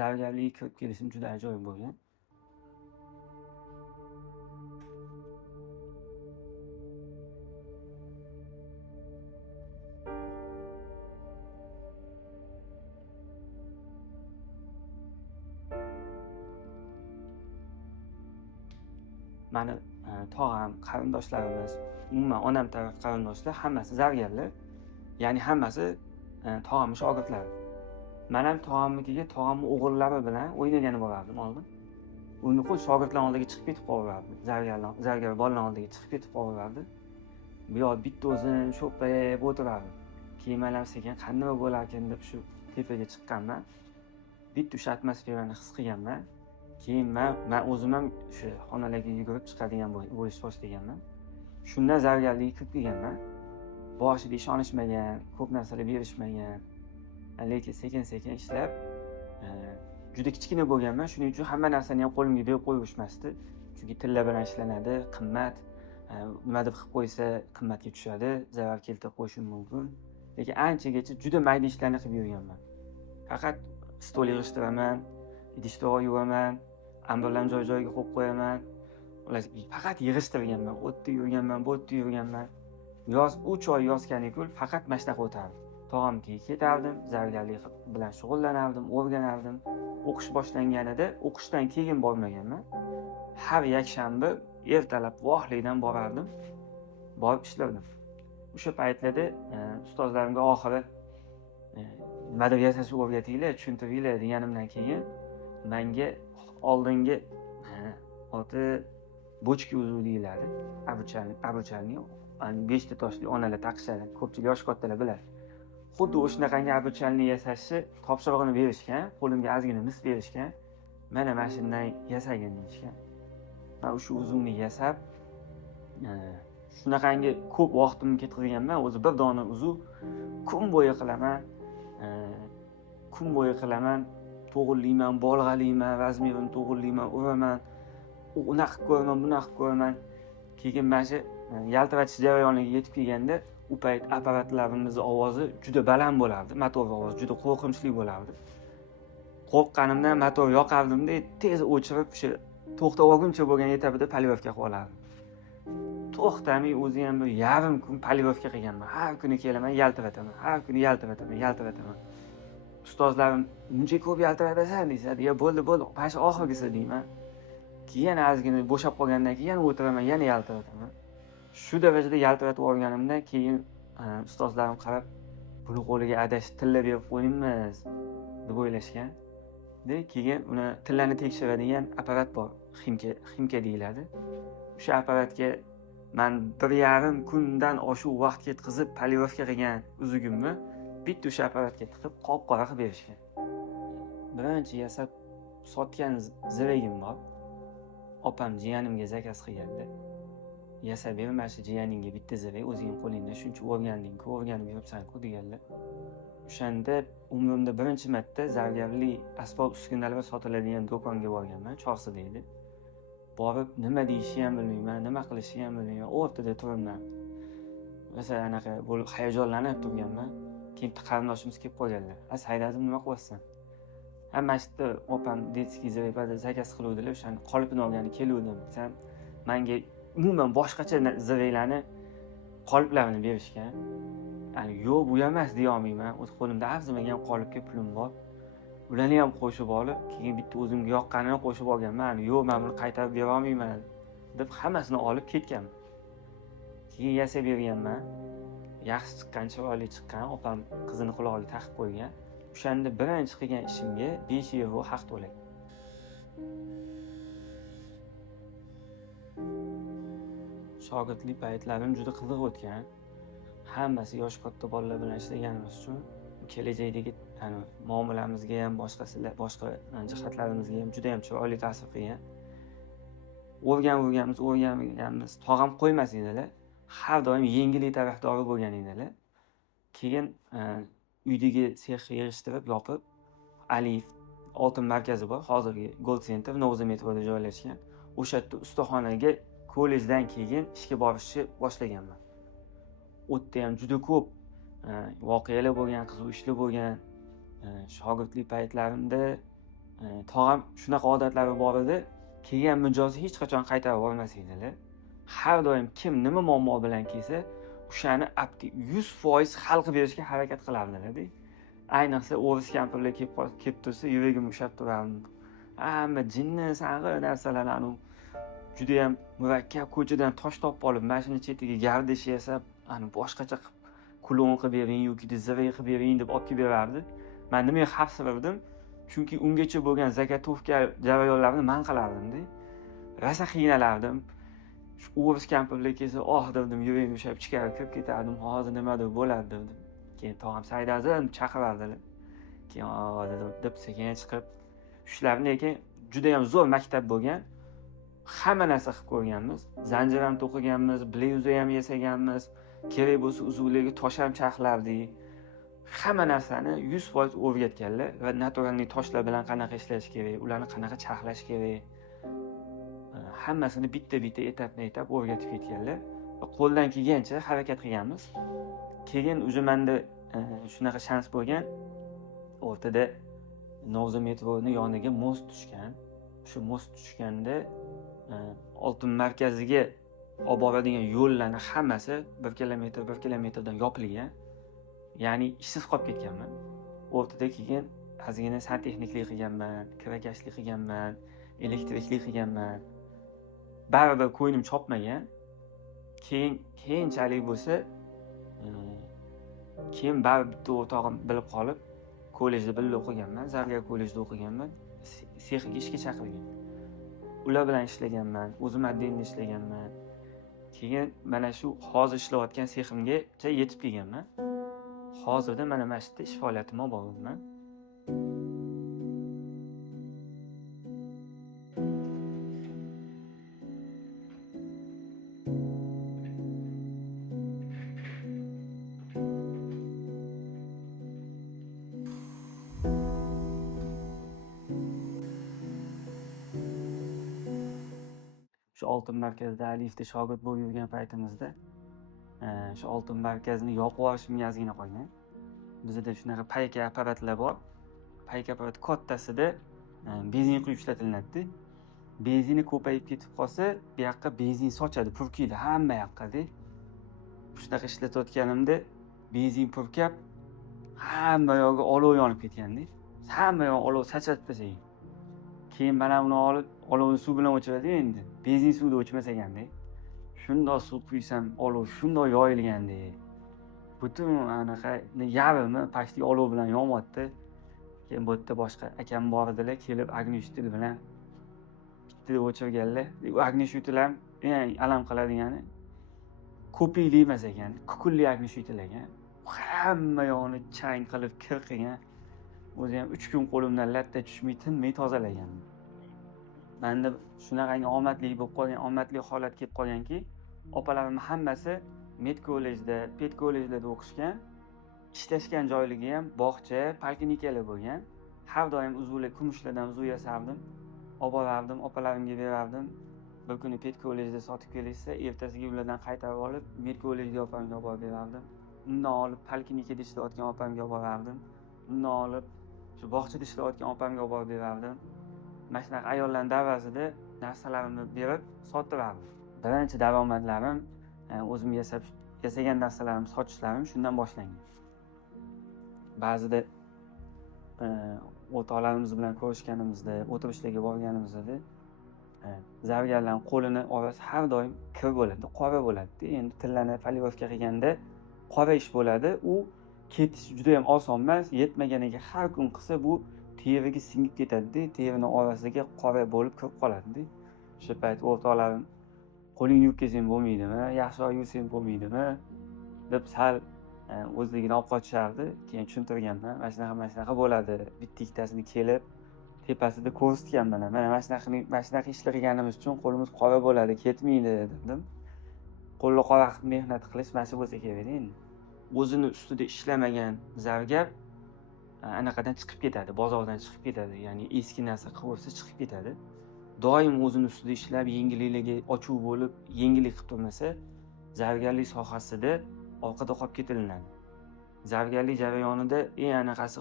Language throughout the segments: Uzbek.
zargarlikka kirib kelishim juda ajoyib bo'lgan. Mani tog'am, qarindoshlarimiz, umuman onam taraf qarindoshlar hammasi zargarlar. Ya'ni hammasi tog'amning shogirdlari. Men ham tog'amnikiga tog'amning o'g'illari bilan o'ynagani borardim oldin. Unuqul shogirdlar oldiga chiqib ketib qolaverardi. Zargar bolalar oldiga chiqib ketib qolaverardi. Bu yoq bitta o'zim sho'ppayib o'tirardim. Keyin men ham sekin qanday bo'larkan deb shu tepaga chiqqanman. Bitta o'sha atmosferani his qilganman. Keyin men o'zim ham shu xonalarga yugurib chiqadigan bo'lishni boshlaganman. Shundan zargarlikka kirib kelganman. Boshida ishonishmagan, ko'p narsalar berishmagan. Lekin sekin-sekin ishlab, juda kichkina bo'lganman. Shuning uchun hamma narsani ham qo'limga berib qo'yishmasdi. Chunki tilla bilan ishlanadi, qimmat. Nima deb qilib qo'ysa qimmatga tushadi, zarar keltirib qo'yishi mumkin. Lekin anchagacha juda mayda ishlarni qilib yurganman. Faqat stol yig'ishtiraman, idish-tovoq yuvaman, amborlarni joy-joyiga qo'yib qo'yaman. Ular faqat yig'ishtirganman, o'tda yurganman, bu yerda yurganman. Yoz 3 oy yoz kanikul faqat mana shunaqa o'tardi. Tog'amnikiga ketardim, zargarlik bilan shug'ullanardim, o'rganardim. O'qish boshlanganida o'qishdan keyin bormaganman. Har yakshanba ertalab vohlikdan borardim, borib ishlardim. O'sha paytlarda ustozlarimga oxiri nimadir yasashni o'rgatinglar, tushuntiringlar deganimdan keyin menga oldingi oti bochka uzuv deyiladi. Abuchalni 5 ta toshli onalar taqishadi. Ko'pchilik yosh kattalar biladi. Xuddi o'shanaqangi abuchalni yasashni topshirig'ini berishgan, qo'limga ozgina mis berishgan. Mana shundan yasagin deyishgan. Men o'sha uzuvni yasab, shunaqangi ko'p vaqtimni ketkazganman. O'zi bir dona uzuv kun bo'yi qilaman, to'g'irlayman, bolg'alayman, razmerini to'g'irlayman, uraman, unaqa ko'raman, bunaqa ko'raman. Keyin mana shu yaltiratish jarayoniga yetib kelganda, u payt apparatlarimizning ovozi juda baland bo'lardi, motor ovozi juda qo'rqinchli bo'lardi. Qo'rqqanimdan motor yoqardimda, tez o'chirib, shu to'xtab olguncha bo'lgan etabida polirovka qilib olardim. To'xtamay o'zi ham bir yarim kun polirovka qilganman. Har kuni kelaman, yaltirataman. Ustozlarim "Buncha ko'p yaltiratasan" deyshadi. "Ya bo'ldi, mana shu oxirgisi" deyman. Keyin ozgina bo'shab qolgandan keyin yana o'tiraman, yana yaltirataman. Shu darajada yaltiratib olganimdan keyin ustozlarim qarab, "Buni qo'liga adashib tilla berib qo'yingmiz" deb o'ylashgan. Keyin uni tillani tekshiradigan apparat bor, ximka deyiladi. O'sha apparatga men 1,5 kundan oshiq vaqt ketkazib polirovka qilgan uzugimni bitta o'sha apparatga tiqib qop-qora qilib berishgan. Birinchi yasab sotgan ziragim bor. Opam jiyanimga zakaz qilganda, "Yasab ber, mana shu jiyaningga bitta zirak, o'zing qo'lingda shuncha o'rganding-ku, o'rganib yuribsan-ku" deganlar. O'shanda umrimda birinchi marta zargarlik asbob uskunalar sotiladigan do'konga borganman, Chorsida edi. Borib nima deyishni ham bilmayman, nima qilishni ham bilmayman, o'rtada turibman. Masalan, anaqa bo'lib hayajonlanib turganman. Keyin qarindoshimiz kelib qolganlar. "Saydadim, nima qilyapsan?" Mana shu opam detskiy zirapda zakaz qiluvdilar, o'shani qolipini olgani keluvdim. Desam, menga umuman boshqacha ziraklarni qoliplarini berishgan. Ya'ni yo'q, bu emas deya olmayman. O'z qo'limda arzimagan qolipga pulim bor. Ularni ham qo'shib olib, keyin bitta o'zimga yoqqanini qo'shib olganman. "Yo'q, men buni qaytarib bera olmayman" deb hammasini olib ketganman. Keyin yasab berganman. Yaxshi chiqqan, chiroyli chiqqan, opam qizini qulog'iga taqib qo'ygan. O'shanda birinchi qilgan ishimga 5 yevro haq to'lagan. Shogirdlik paytlarim juda qiziq o'tgan. Hammasi yosh katta bolalar bilan ishlaganimiz uchun kelajakdagi muomalamizga ham, boshqa jihatlarimizga ham juda ham chiroyli ta'sir qilgan. O'rganganmiz. Tog'am qo'ymas edilar. Har doim yengillik tarafdori bo'lgan edilar. Keyin uydagi sexni yig'ishtirib, yopib, Alif oltin markazi bor, hozirgi Gold Center Novza metroda joylashgan. O'sha yerda ustaxonaga kollejdan keyin ishga borishni boshlaganman. O'tda ham juda ko'p voqealar bo'lgan, qiziq ishlar bo'lgan. Shogirdlik paytlarimda tog'am shunaqa odatlari bor edi, kelgan mijozni hech qachon qaytarib olmas edilar. Har doim kim nima muammo bilan kelsa, o'shani 100% hal qilib berishga harakat qilardilar-da. Ayniqsa o'ris kampirlar kelib tursa, yuragim ushlab turardi. Hamma jinni sang'i narsalarni juda ham murakkab ko'chadan tosh topib olib, mashina chetiga gardish yasab, boshqacha kulon qilib bering yoki zirey qilib bering deb olib kelib berardi. Men nimaga xavfsiradim? Chunki ungacha bo'lgan zakatovka jarayonlarini man qilardim-da. Rosa qiynalardim. Shu o'ris kampirlar kelsa, derdim, yuragim ushlab ichkari kirib ketardim. Hozir nimadir bo'ladi derdim. Keyin tog'am Saidazim chaqirardilar. Keyin deb sekin chiqib, shularni lekin juda ham zo'r maktab bo'lgan. Hamma narsa qilib ko'rganmiz. Zanjir ham to'qiganmiz, blyuza ham yasaganmiz. Kerak bo'lsa uzuvlarga tosh ham chaqlardik. Hamma narsani 100% o'rgatganlar va naturalniy toshlar bilan qanaqa ishlash kerak, ularni qanaqa chaqlash kerak. Hammasini bitta-bitta etap o'rgatib ketganlar. Va qo'ldan kelgancha harakat qilganmiz. Keyin o'zi menda shunaqa shans bo'lgan. O'rtada Novza metroni yoniga most tushgan. Shu most tushganda oltin markaziga olib boradigan yo'llarning hammasi 1 kilometrdan yopilgan. Ya'ni ishsiz qolib ketganman. O'rtada keyin ozgina santexniklik qilganman, kirakashlik qilganman, elektriklik qilganman. Baribir ko'nglim chopmagan. Keyinchalik bo'lsa, keyin baribir bitta o'rtog'im bilib qolib, kollejda birga o'qiganman, Zargar kollejida o'qiganman. Sexga ishga chaqirgan. Ular bilan ishlaganman, o'zim отдельно ishlaganman. Keyin mana shu hozir ishlayotgan seximgacha yetib kelganman. Hozirda mana shu yerda ish faoliyatimni olib boryapman. Shu oltin markazda Alifda shogird bo'lib yurgan paytimizda shu oltin markazni yopib yuborishimga ozgina qolgan. Bizda shunaqa payka apparatlar bor. Payka apparati kattasida benzin quyib ishlatilinadi. Benzini ko'payib ketib qolsa, bu yoqqa benzin sochadi, purkiydi hamma yoqqa-da. Shunaqa ishlatayotganimda benzin purkab, hamma yoqqa olov yonib ketganda. Hamma yoq olov sachrab tashlagan. Keyin mana uni olib, olovni suv bilan o'chiradi endi. Benzin suvda o'chmas ekanda. Shundoq suv quysam, olov shundoq yoyilganda. Butun anaqa yarimi pastki olov bilan yonyapti. Keyin bu yerda boshqa akam bor edilar, kelib огнещитель bilan bitta o'chirganlar. U огнещитель ham eng alam qiladigani ko'pikli emas ekan, kukunli огнещитель ekan. Hamma yoqni chang qilib kir qilgan. O'zi ham 3 kun qo'limdan latta tushmay, tinmay tozalagan. Menda shunaqangi omadli bo'lib qolgan, omadli holat kelib qolganki, opalarim hammasi med kollejda, pet kollejlarda o'qishgan. Ishlashgan joyligi ham bog'cha, poliklinikalar bo'lgan. Har doim uzuvlar, kumushlardan uzuv yasardim. Olib borardim, opalarimga berardim. Bir kuni pet kollejda sotib kelishsa, ertasiga ulardan qaytarib olib, med kollejga opamga olib borib berardim. Undan olib poliklinikada ishlayotgan opamga olib borardim. Undan olib shu bog'chada ishlayotgan opamga olib borib berardim. Mana shunaqa ayollarning davrasida narsalarimni berib sotirardim. Birinchi daromadlarim o'zim yasagan narsalarimni sotishlarim shundan boshlangan. Ba'zida o'rtoqlarimiz bilan ko'rishganimizda, o'tirishlarga borganimizda zargarlarning qo'lini orasi har doim kir bo'ladi, qora bo'ladi. Endi tillani polirovka qilganda qora ish bo'ladi. U ketish juda ham oson emas. Yetmaganiga har kun qilsa bu teriga singib ketadi, terining orasiga qora bo'lib kirib qoladi. Shu payt o'rtoqlarim qo'lingni yuvib kelsang bo'lmaydimi, yaxshiroq yuvsang bo'lmaydimi deb sal o'zligini olib qochishardi. Keyin tushuntirganman, mana shunaqa bo'ladi. Bitta ikkitasini kelib tepasida ko'rsatganman. Mana shunaqa ishlar qilganimiz uchun qo'limiz qora bo'ladi, ketmaydi dedim. Qo'lni qora qilib mehnat qilish mana shu bo'lsa kerak endi. O'zini ustida ishlamagan zargar anaqadan chiqib ketadi, bozordan chiqib ketadi. Ya'ni eski narsa qilsa chiqib ketadi. Doim o'zini ustida ishlab, yengilligiga ochuv bo'lib, yengillik qilib turmasa, zargarlik sohasida orqada qolib ketilinadi. Zargarlik jarayonida eng anaqasi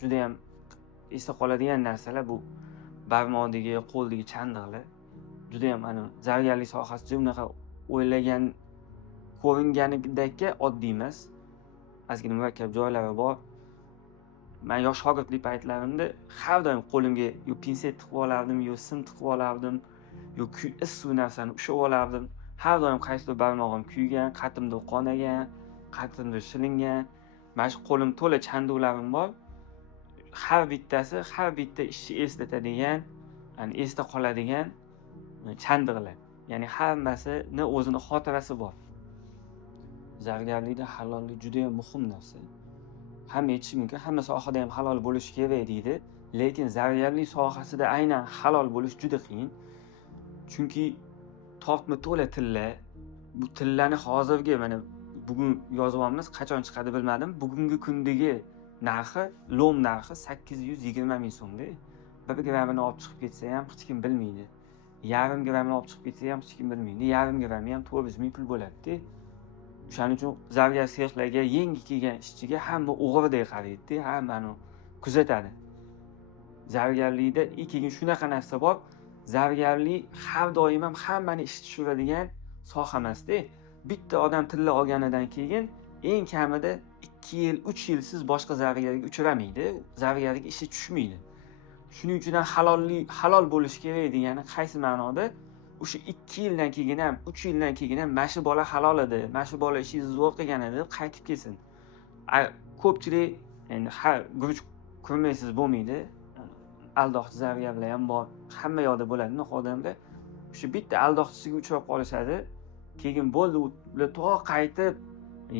juda ham esda qoladigan narsalar bu barmoqdagi, qo'ldagi chandiqlar. Juda ham zargarlik sohasida unaqa o'ylagan, ko'ringanidekka oddiy emas. Ozgina murakkab joylari bor. Men yosh shogirdlik paytlarimda har doim qo'limga yo pinset tiqib olardim, yo sim tiqib olardim, yo issiq narsani ushlab olardim. Har doim qaysidir barmog'im kuygan, qatimda qonagan, qatimda shilingan. Mana shu qo'lim to'la chandiqlarim bor. Har bitta ishni eslatadigan, esda qoladigan chandiqlar. Ya'ni hammasini o'zini xotirasi bor. Zargarlikda halollik juda ham muhim narsa. Hamma aytishi mumkin, hamma sohada ham halol bo'lishi kerak deydi, lekin zargarlik sohasida aynan halol bo'lish juda qiyin. Chunki tortma to'la tilla. Bu tillani hozirgi mana bugun yozyapmiz, qachon chiqadi bilmadim. Bugungi kundagi narxi, lom narxi 820 ming so'mda. 1 grammini olib chiqib ketsa ham hech kim bilmaydi. Yarim grammini olib chiqib ketsa ham hech kim bilmaydi. Yarim grammi ham 400 ming pul bo'ladi. Shuning uchun zargar sexlarga yangi kelgan ishchiga hamma o'g'ridek qaraydi, hammani kuzatadi. Zargarlikda keyin shunaqa narsa bor. Zargarlik har doim ham hammani ish tushiradigan soha emas-da. Bitta odam tilla olganidan keyin eng kamida 2 yil, 3 yil siz boshqa zargarga uchramaydi. Zargarga ishi tushmaydi. Shuning uchun halol bo'lish kerak degani qaysi ma'noda? O'sha 2 yildan keyin ham, 3 yildan keyin ham mana shu bola halol edi, mana shu bola ishingizni zo'r qilgan edi deb qaytib kelsin. Ko'pchilik endi guruch ko'rmaysiz bo'lmaydi. Aldoqchi zargarlar ham bor. Hamma yoqda bo'ladi, odamlar. O'sha bitta aldoqchisiga uchrab qolishadi. Keyin bo'ldi, ular to qaytib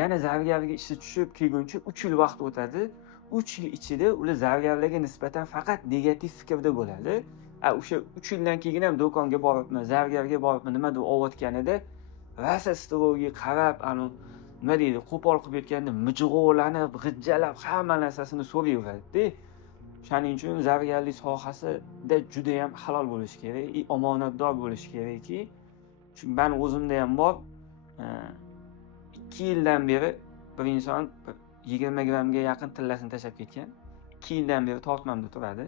yana zargarga ishi tushib kelguncha 3 yil vaqt o'tadi. 3 yil ichida ular zargarlarga nisbatan faqat negativ fikrda bo'ladi. O'sha 3 yildan keyin ham do'konga boribmi, zargarga boribmi, nima deb ovotganida rasa stolga qarab, nima deydi, qo'pol qilib yotganda mijg'ovlanib, g'ijjalab hamma narsasini so'rayveradi. Shuning uchun zargarlik sohasida juda ham halol bo'lish kerak, omonatdor bo'lish kerakki, chunki men o'zimda ham bor. 2 yildan beri bir inson 20 grammga yaqin tillasini tashlab ketgan. 2 yildan beri tortmamda turadi.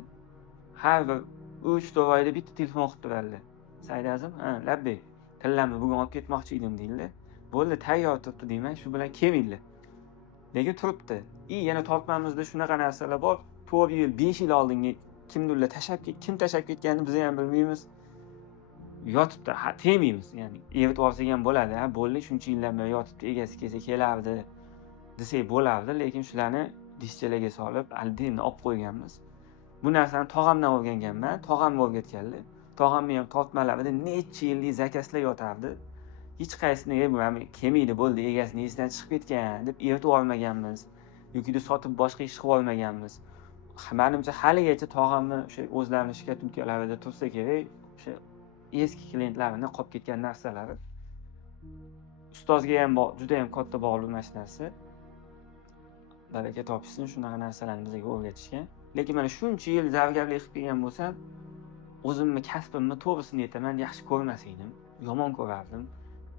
Har bir 3-4 oyda bitta telefon qilib turadilar. Saidazim, labbay, tillamni bugun olib ketmoqchi edim deydilar. Bo'ldi, tayyor turibdi deyman, shu bilan kelmaydilar. Lekin turibdi. Yana tortmamizda shunaqa narsalar bor. 4 yil, 5 yil oldingi kimdirlar kim tashlab ketganini biz ham bilmaymiz. Yotibdi, tegmaymiz, ya'ni eritib olsak ham bo'ladi. Bo'ldi, shuncha yildan beri yotibdi, egasi kelsa kelardi, desak bo'lardi, lekin shularni dishchalarga solib, aldinni olib qo'yganmiz. Bu narsani tog'amdan o'rganganman, tog'am o'rgatganlar. Tog'amning ham tortmalarida necha yillik zakaslar yotardi. Hech qaysini kelmaydi, bo'ldi, egasini esidan chiqib ketgan deb eritib olmaganmiz yoki sotib boshqa ish qilib olmaganmiz. Menimcha haligacha tog'amni o'sha o'zlarining shkatulkalarida tursa kerak, o'sha eski klientlarini qolib ketgan narsalari. Ustozga ham juda ham katta bog'liq narsa. Baraka topishsin, shunaqa narsalarni bizga o'rgatishgan. Lekin mana shuncha yil zargarlik qilib kelgan bo'lsam, o'zimni kasbimni to'g'risini aytaman, yaxshi ko'rmas edim, yomon ko'rardim.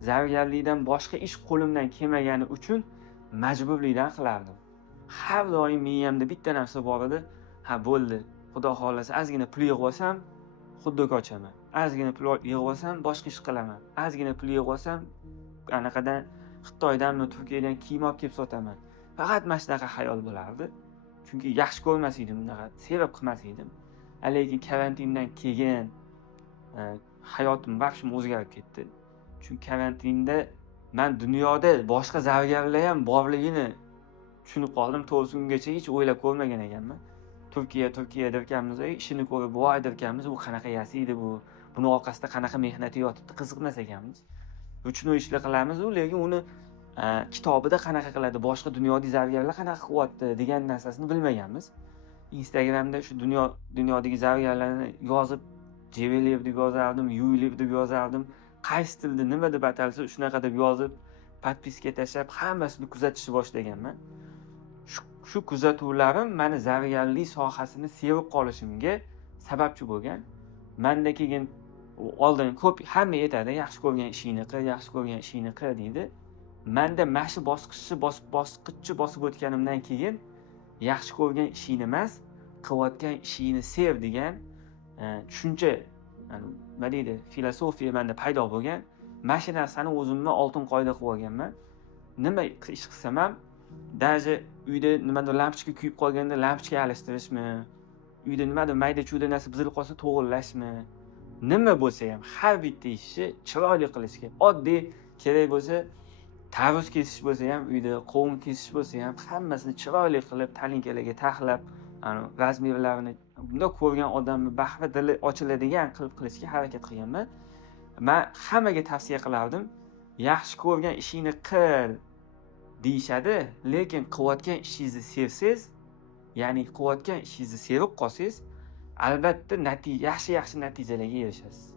Zargarlikdan boshqa ish qo'limdan kelmagani uchun majburlikdan qilardim. Har doim miyamda bitta narsa bor edi. Bo'ldi, xudo xolasa ozgina pul yig'ib olsam, xuddi ochaman. Ozgina pul yig'ib olsam, boshqa ish qilaman. Ozgina pul yig'ib olsam, anaqadan Xitoydanmi, Turkiyadan kiyim olib kelib sotaman. Faqat mana shunaqa xayol bo'lardi. Chunki yaxshi ko'rmas edim, bunaqa sevib qilmas edim. Lekin karantindan keyin hayotim vaqtim o'zgarib ketdi. Chunki karantinda men dunyoda boshqa zargarlar ham borligini tushunib qoldim. To'g'risi ungacha hech o'ylab ko'rmagan ekanman. Turkiya derkanmiz, ishini ko'rib, voy derkanmiz, u qanaqa yasiydi bu. Buni orqasida qanaqa mehnati yotibdi, qiziqmas ekanmiz. Uchun ishlar qilamiz, lekin uni kitobida qanaqa qiladi, boshqa dunyodagi zargarlar qanaqa qilyapti degan narsasini bilmaganmiz. Instagramda shu dunyodagi zargarlarni yozib, Jeveliyev deb yozardim, Yuliyev deb yozardim. Qaysi tilda nima deb atalsa, shunaqa deb yozib, podpiska tashlab, hammasini kuzatishni boshlaganman. Shu kuzatuvlarim meni zargarlik sohasini sevib qolishimga sababchi bo'lgan. Menda keyin oldin ko'p hamma aytadi, yaxshi ko'rgan ishingni qil deydi. Menda mana bosqichni bosib o'tganimdan keyin yaxshi ko'rgan ishingni emas, qilayotgan ishingni sev degan tushuncha nima deydi filosofiya menda paydo bo'lgan. Mana shu narsani o'zimni oltin qoida qilib olganman. Nima ish qilsam ham, даже uyda nimadir lampochka kuyib qolganda lampochka alishtirishmi, uyda nimadir mayda-chuyda narsa buzilib qolsa to'g'rilashmi, nima bo'lsa ham har bitta ishni chiroyli qilishga, oddiy kerak bo'lsa tarvuz kesish bo'lsa ham, uyda qovun kesish bo'lsa ham hammasini chiroyli qilib, talinkalarga taxlab, razmerlarini bunda ko'rgan odamni bahri dili ochiladigan qilib qilishga harakat qilganman. Men hammaga tavsiya qilardim, yaxshi ko'rgan ishingni qil deyishadi, lekin qilayotgan ishingizni sevsangiz, ya'ni qilayotgan ishingizni sevib qolsangiz, albatta yaxshi natijalarga erishasiz.